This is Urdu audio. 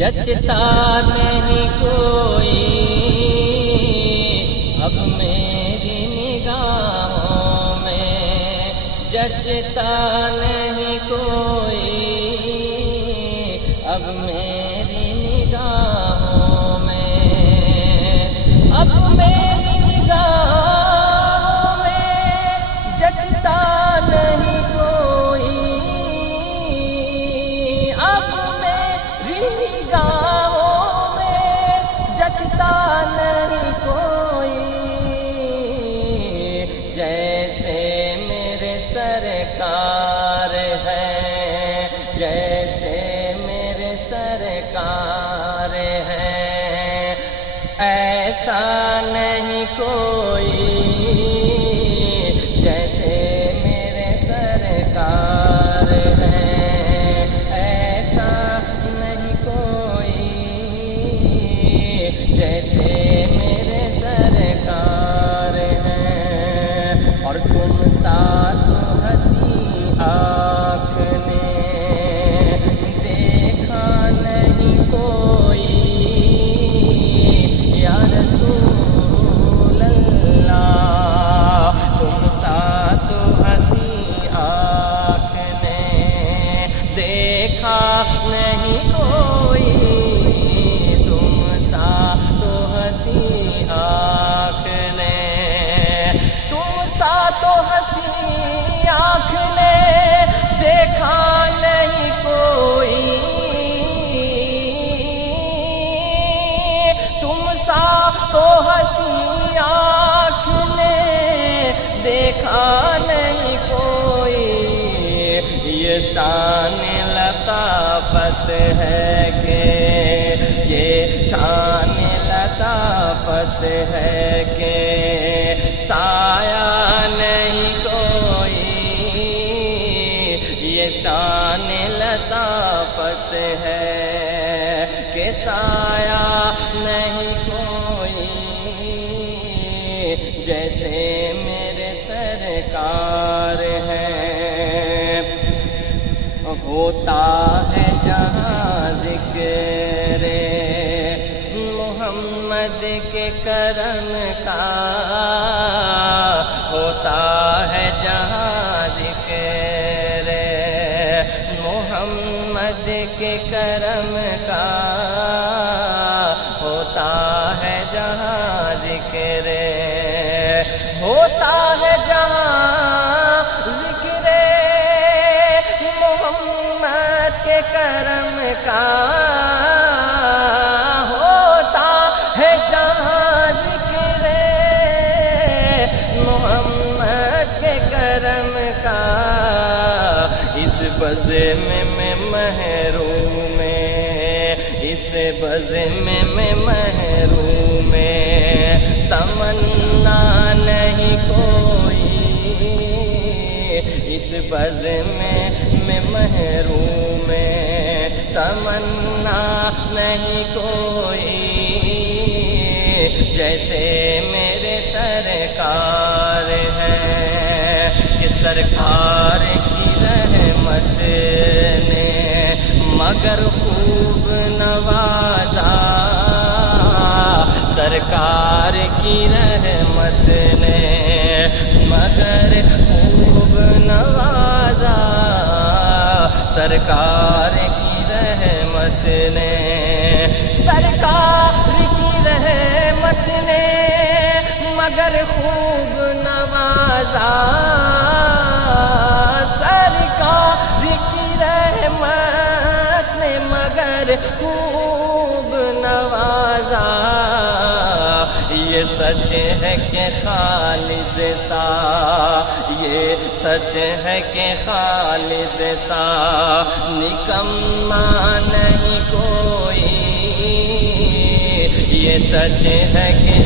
جچتا نہیں کوئی اب میری نگاہوں میں، جچتا نہیں کوئی اب میری نگاہوں میں، اب میری نگاہوں میں جچتا نہیں کوئی، اب میری نگاہوں میں جچتا نہیں کوئی، جیسے میرے سرکار ہے، جیسے میرے سرکار ہے، ایسا نہیں کوئی جیسے میرے سرکار ہے، ایسا نہیں کوئی جیسے میرے سرکار ہے، اور تم سا تو ہنسی آنکھ نے دیکھا نہیں کوئی، یا رسول اللہ تم سا تو ہنسی آنکھ نے دیکھا نہیں کوئی، تم سا تو ہنسی آنکھ نے، تم سا تو ہنسی آنکھ نے دیکھا نہیں کوئی، تم سا تو ہنسی آنکھ نے دیکھا نہیں کوئی، یہ شان لطافت ہے کہ، یہ شان لطافت ہے کہ سایہ نہیں کوئی، یہ شان لطافت ہے کہ سایہ نہیں کوئی جیسے میرے سرکار ہے، ہوتا ہے جہاں ذکر محمد کے کرم کا، ہوتا ہے جہاں ذکر محمد کے کرم کا، ہوتا ہے جہاں ذکر، ہوتا ہے جہاں ذکر محمد کے کرم کا، ہوتا ہے جہاں ذکر محمد کے کرم کا، اس بزم میں محروم، اس بزم میں محروم تمنا نہیں کوئی، اس بزم میں محروم تمنا نہیں کوئی جیسے میرے سرکار ہے، کہ سرکار کی رحمت نے مگر خوب نوازا، سرکار کی رحمت نے مگر خوب نوازا، سرکار کی رحمت نے، سرکار کی رحمت نے مگر خوب نوازا، سرکار کی رحمت نے مگر خوب نوازا، یہ سچ ہے کہ خالد سا، یہ سچ ہے کہ خالد سا نکما نہیں کوئی، یہ سچ ہے کہ